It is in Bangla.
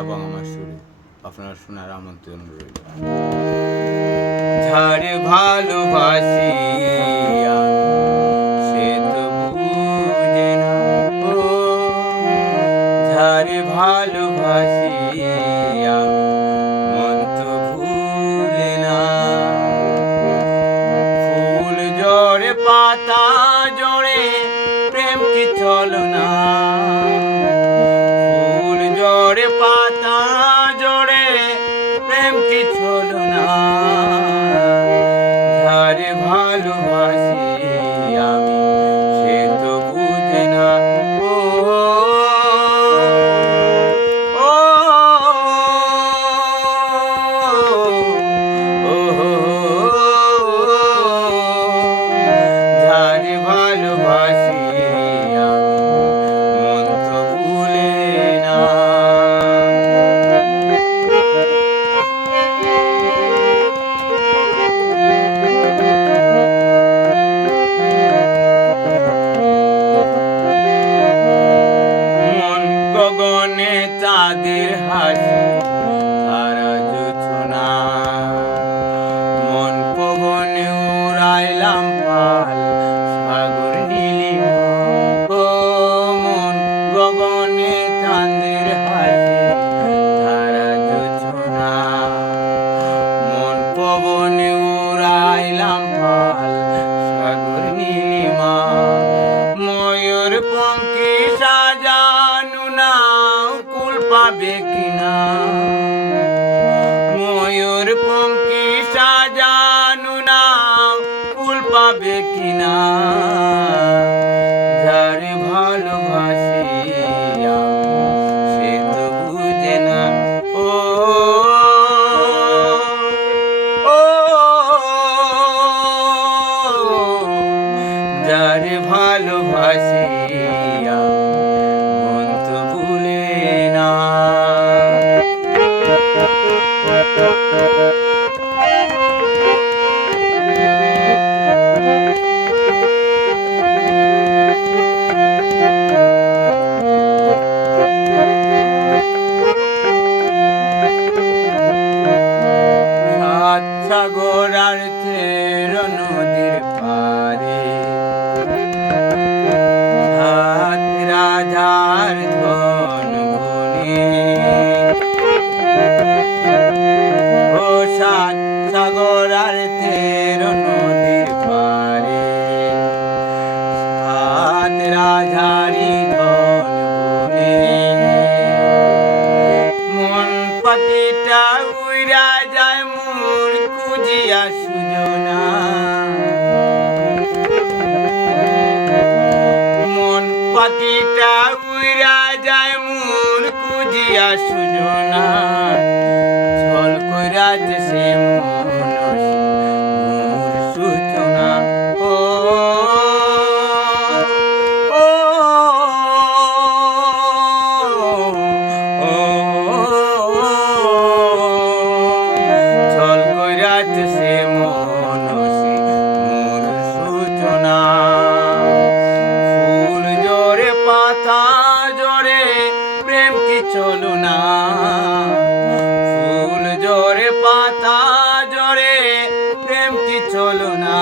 এবং আমার সুরে আপনারা শোনার আমন্ত্রণ রইল। ঝাড়ে ভালোবাসি সে তো বুঝে না, ও ঝাড়ে ভালোবাসি মন তো ভুলে না। ফুল জড়ে পাতা জড়ে প্রেম কি চলো না, ফুল জড়ে পাতা জড়ে প্রেম কি চলো না। ঝাড়ে ভালোবাসি আমি সে তো বুঝে না, ও ও ঝাড়ে ভালোবাসি আমি মন তো ভুলে না। মন গগনে চাঁদের হাসি তারা জোছনা, মন পবনে উড়াইলাম পাল সাগর নীলিমা। ও মন গগনে চাঁদের হাসি তারা জোছনা, মন পবনে উড়াইলাম পাল সাগর নীলিমা। ময়ূর পঙ্খী সাজানো নাও কুল পাবে কিনা, ময়ূর পঙ্খী সাজানো নাও কুল পাবে কিনা। যারে ভালোবাসি আমি সে তো বুঝে না, ও ও যারে ভালোবাসি আমি মন তো ভুলে না। সাত সাগর আর তেরো নদীর পারে, সাত রাজার ধন গুণে। ও সাত সাগর আর তেরো নদীর পারে, সাত রাজারি ধন গুণে। মন পাখিটা উইরা যায় মোর খুঁজিয়া সুজনা, মন পাখিটা উইরা যায় মোর খুঁজিয়া সুজনা। ছল কইরাজ সে মনস মোর সূচনা, ও ও ও ছল কইরাজ সে মনসে মোর সূচনা। ফুল জড়ে পাতা জড়ে প্রেম কি চলো না, ফুল জড়ে পাতা জড়ে প্রেম কি চলো না।